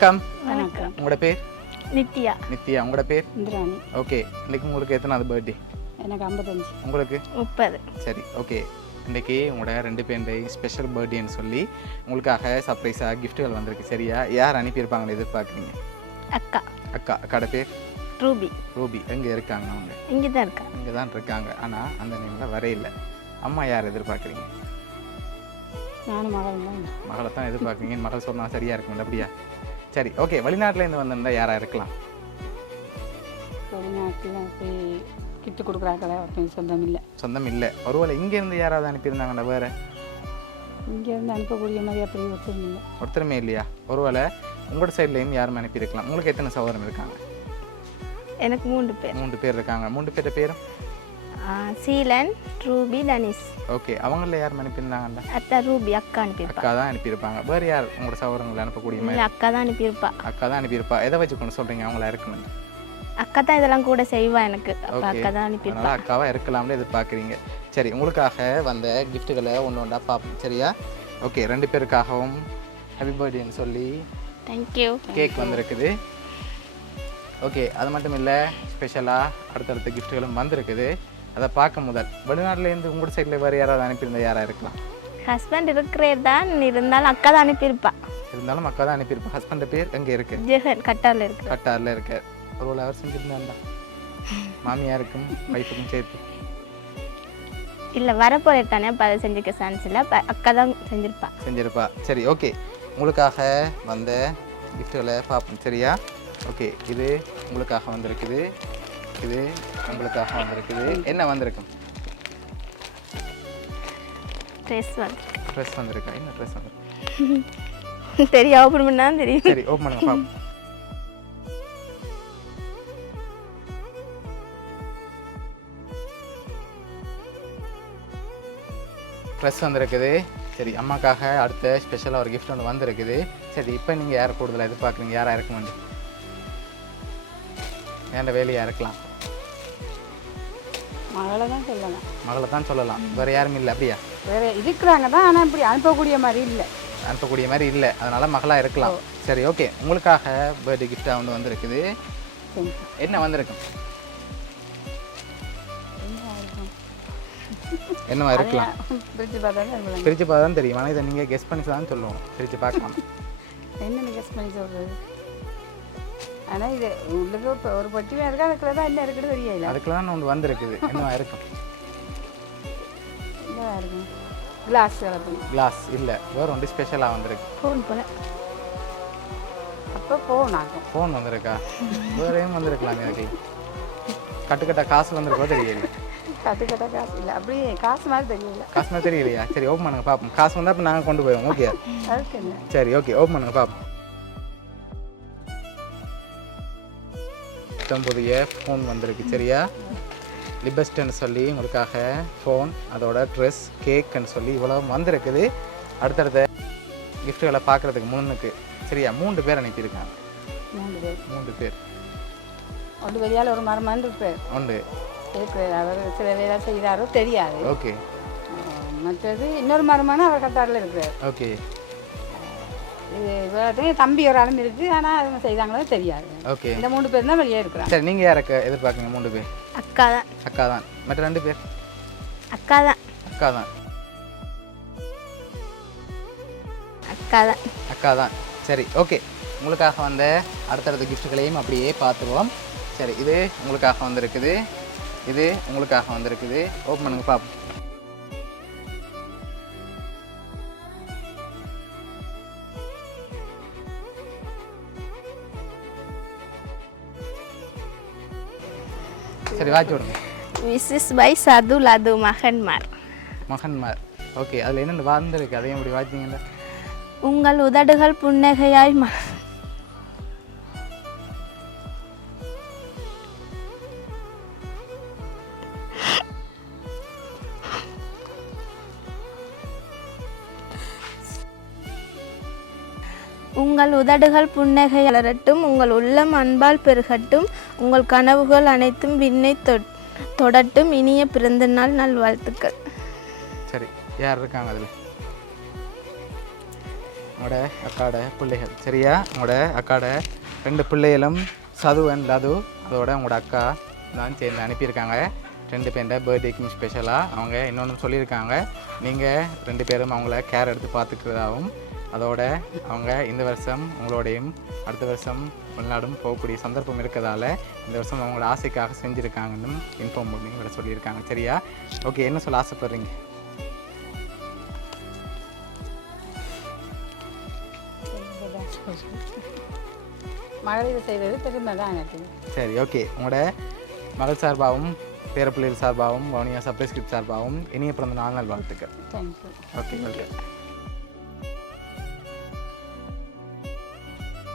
வணக்கம். வணக்கம். உங்களோட பேர்? நித்யா. நித்யா. உங்களோட பேர்? இந்திராணி. ஓகே. இன்னைக்கு உங்களுக்கு எத்தனாவது பர்த்டே? எனக்கு 55. உங்களுக்கு 30. சரி, ஓகே. இன்றைக்கி உங்களோட 2 பேருடைய ஸ்பெஷல் பர்த்டேன்னு சொல்லி உங்களுக்காக சர்ப்ரைஸாக கிஃப்ட்டுகள் வந்திருக்கு. சரியா? யார் அனுப்பியிருப்பாங்கன்னு எதிர்பார்க்குறீங்க? அக்கா. அக்காட பேர்? ரூபி. ரூபி. எங்கே இருக்காங்க அவங்க? இங்கே தான் இருக்கா. இங்கே தான் இருக்காங்க. ஆனால் அந்த நேமில் வரையில்லை. அம்மா யார் எதிர்பார்க்குறீங்க? நானும் மகளை தான் எதிர்பார்க்குறீங்க. மகள் சொன்னால் சரியாக இருக்கும்ல, அப்படியா? சரி, ஓகே. வெளிநாட்டிலேருந்து வந்திருந்தால் யாராக இருக்கலாம்? வெளிநாட்டில் போய் கிட்டு கொடுக்குறாங்களே, அப்படின்னு சொந்தம் இல்லை. சொந்தம் இல்லை. ஒருவேளை இங்கேருந்து யாராவது அனுப்பியிருந்தாங்கண்ணா? வேறு இங்கேருந்து அனுப்பக்கூடிய மாதிரி அப்படி ஒருத்தரும் இல்லை. ஒருத்தருமே இல்லையா? ஒருவேளை உங்களோட சைட்லேயும் யாரும் அனுப்பியிருக்கலாம். உங்களுக்கு எத்தனை சகோதரம் இருக்காங்க? எனக்கு 3 பேர். 3 பேர் இருக்காங்க. 3 பேர்ட்ட பேரும்? சீலன், ரூபி, டனிஸ். ஓகே. அவங்கள யாரும் அனுப்பியிருந்தாங்கல்ல? அத்தா ரூபி அக்கா அனுப்பியிருப்பா. அக்கா தான் அனுப்பியிருப்பாங்க. வேறு யார் உங்களோட சகோதரங்களை அனுப்பக்கூடிய மாதிரி? அக்கா தான் அனுப்பியிருப்பா. அக்கா தான் அனுப்பியிருப்பா. எதை வச்சு கொண்டு சொல்கிறீங்க அவங்களா இருக்கணும்? அக்கா தான் இதெல்லாம் கூட செய்வா எனக்கு. அக்கா தான் அனுப்பியிருப்பா. அதனால் அக்காவாக இருக்கலாம்னு எதிர்பார்க்குறீங்க. சரி, உங்களுக்காக வந்த கிஃப்ட்டுகளை ஒன்று ஒன்றா பார்ப்போம். சரியா? ஓகே. 2 பேருக்காகவும் ஹாப்பி பர்த்டேன்னு சொல்லி தேங்க்யூ கேக் வந்திருக்குது. ஓகே. அது மட்டும் இல்லை, ஸ்பெஷலாக அடுத்தடுத்த கிஃப்ட்டுகளும் வந்திருக்குது. அதை பார்க்க முதல் வெளிநாட்டிலேருந்து உங்களோட சைடில் வேறு யாராவது அனுப்பியிருந்தால் யாராக இருக்கலாம்? ஹஸ்பண்ட் இருக்கிறே தான், இருந்தாலும் அக்கா தான் அனுப்பியிருப்பா. இருந்தாலும் அக்கா தான் அனுப்பியிருப்பா. ஹஸ்பண்ட் பேர் எங்கே இருக்குது? ஜெகன். கட்டாரில் இருக்கு. கட்டாரில் இருக்க. ஒரு அவர் செஞ்சுருந்தாண்டா மாமியாருக்கும் வைஃபுக்கும் சேர்த்து? இல்லை, வரப்போறே தானே. அப்போ அதை செஞ்சுக்க சான்ஸ் இல்லை. அக்கா தான் செஞ்சிருப்பா. சரி, ஓகே. உங்களுக்காக வந்த கிஃப்ட்டுகளை பார்ப்போம். சரியா? ஓகே. இது உங்களுக்காக வந்திருக்குது. இது உங்களுக்காக வந்திருக்குது. என்ன வந்திருக்கும்? ட்ரெஸ் வந்திருக்கா? என்ன ட்ரெஸ் வந்திருக்கு? தெரியும். ஓப்பன் பண்ணா தெரியும். சரி, ஓப்பன் பண்ணுங்க பார்ப்போம். ட்ரெஸ் வந்திருக்குது. சரி, அம்மாக்காக அடுத்த ஸ்பெஷலாக ஒரு கிஃப்ட் ஒன்று வந்திருக்குது. சரி, இப்போ நீங்கள் யாரை கூடுதலாக எதிர்பார்க்குறீங்க? யாராக இருக்குமெண்டு? ஏன்ட வேலையாக இருக்கலாம்? மகளை தான் சொல்லலாம். மகளை தான் சொல்லலாம். வேறு யாரும் இல்லை, அப்படியா? வேறு இருக்கிறாங்க தான், ஆனால் இப்படி அனுப்பக்கூடிய மாதிரி இல்லை. அனுப்பக்கூடிய மாதிரி இல்லை, அதனால் மகளாக இருக்கலாம். சரி, ஓகே. உங்களுக்காக பர்த்டே கிஃப்டாக ஒன்று வந்திருக்குது. என்ன வந்திருக்கும்? என்னவா இருக்கலாம்? பிரித்து பார்த்தா பிரித்து பார்த்தா தான் தெரியும். ஆனால் இதை நீங்கள் கெஸ் பண்ணி தான் சொல்லுவோம். பிரித்து பார்க்கலாம். என்னென்ன கெஸ் பண்ணி சொல்கிறது? ஆனால் இது உள்ளது ஒரு பட்டியாக இருக்கா, அதுக்குள்ள தான் என்ன இருக்குன்னு தெரியல. அதுக்குள்ள தான் ஒன்று வந்திருக்குது. என்னவா இருக்கும்? என்னவா இருக்கும்? கிளாஸ். கிளாஸ் இல்லை, வேறு ஒன்று ஸ்பெஷலாக வந்திருக்கு. ஃபோன் போல. அப்போ ஃபோன் ஆகும். ஃபோன் வந்திருக்கா? வேறையும் வந்திருக்கலாம். எனக்கு கட்டுக்கட்ட காசு வந்திருக்கோ தெரியல. கட்டுக்கட்ட காசு இல்லை, அப்படியே காசு மாதிரி தெரியல. காசு மாதிரி தெரியலையா? சரி, ஓப்பன் பண்ணுங்க பார்ப்போம். காசு வந்தால் இப்போ நாங்கள் கொண்டு போவோம். ஓகே. அதுக்கு இல்லை. சரி, ஓகே. ஓப்பன் பண்ணுங்க பார்ப்போம். புதிய ஃபோன் வந்திருக்கு. சரியா? லிபஸ்ட்னு சொல்லி உங்களுக்காக ஃபோன், அதோட ட்ரெஸ், கேக்குன்னு சொல்லி இவ்வளோ வந்திருக்குது. அடுத்தடுத்த கிஃப்ட்டுகளை பார்க்குறதுக்கு முன்னுக்கு. சரியா? 3 பேர் அனுப்பியிருக்காங்க. 3 பேர். ஒன்று வெளியால் ஒரு மரமான் இருப்பார். ஒன்று இருக்கிறார். அவர் சில வேலை செய்கிறாரோ தெரியாது. ஓகே. மற்றது இன்னொரு மரமான அவர் கட்டாரில் இருக்கிறார். ஓகே. இது தம்பி ஒரு ஆளும் இருக்குது, ஆனால் அவங்க செய்தாங்களோ தெரியாது. ஓகே. இந்த 3 பேர் தான் வெளியே இருக்கிறாங்க. சரி, நீங்கள் யாருக்கு எதிர்பார்க்குங்க? 3 பேர். அக்கா தான். அக்கா தான். மற்ற 2 பேர்? அக்கா தான். அக்கா தான். அக்கா தான். அக்கா தான். சரி, ஓகே. உங்களுக்காக வந்த அடுத்தடுத்த கிஃப்ட்டுகளையும் அப்படியே பார்த்துருவோம். சரி, இது உங்களுக்காக வந்திருக்குது. இது உங்களுக்காக வந்திருக்குது. ஓப்பன் பண்ணுங்க பார்ப்போம். சரி, வாட்சி விடுங்க. விசிஸ் பை சது லது மகன்மார். மகன்மார். ஓகே. அதில் என்னென்ன வந்திருக்கு? அதையும் இப்படி வாட்சிங்கல்ல. உங்கள் உதடுகள் புன்னகையாய் உங்கள் உதடுகள் புன்னகை அலரட்டும், உங்கள் உள்ளம் அன்பால் பெருகட்டும், உங்கள் கனவுகள் அனைத்தும் விண்ணை தொடட்டும். இனிய பிறந்த நாள் நல்வாழ்த்துக்கள். சரி, யார் இருக்காங்க அதில்? உங்களோட அக்காட பிள்ளைகள் சரியா? உங்களோட அக்காட 2 பிள்ளைகளும் சது அண்ட் லது அதோட உங்களோட அக்கா தான் சேர்ந்து அனுப்பியிருக்காங்க 2 பேருண்ட பர்த்டேக்கும் ஸ்பெஷலாக. அவங்க இன்னொன்று சொல்லியிருக்காங்க நீங்கள் 2 பேரும் அவங்கள கேர் எடுத்து பார்த்துக்கிறதாகவும் அதோட அவங்க இந்த வருஷம் உங்களோடையும் அடுத்த வருஷம் வெளிநாடும் போகக்கூடிய சந்தர்ப்பம் இருக்கிறதால இந்த வருஷம் அவங்களோட ஆசைக்காக செஞ்சுருக்காங்கன்னு இன்ஃபார்ம் பண்ணி இவரை சொல்லியிருக்காங்க சரியா? ஓகே, என்ன சொல்ல ஆசைப்படுறீங்க? மகளிர் செய்வது பெருமை தான் எனக்கு. சரி, ஓகே. உங்களோட மகள் சார்பாகவும் பேரப்பிள்ளைகள் சார்பாகவும் வவுனியா சப்ளை ஸ்கிரிப்ட் சார்பாகவும் இனிய பிறந்த நாள் வாழ்த்துக்கள். தேங்க்யூ. Okay, okay.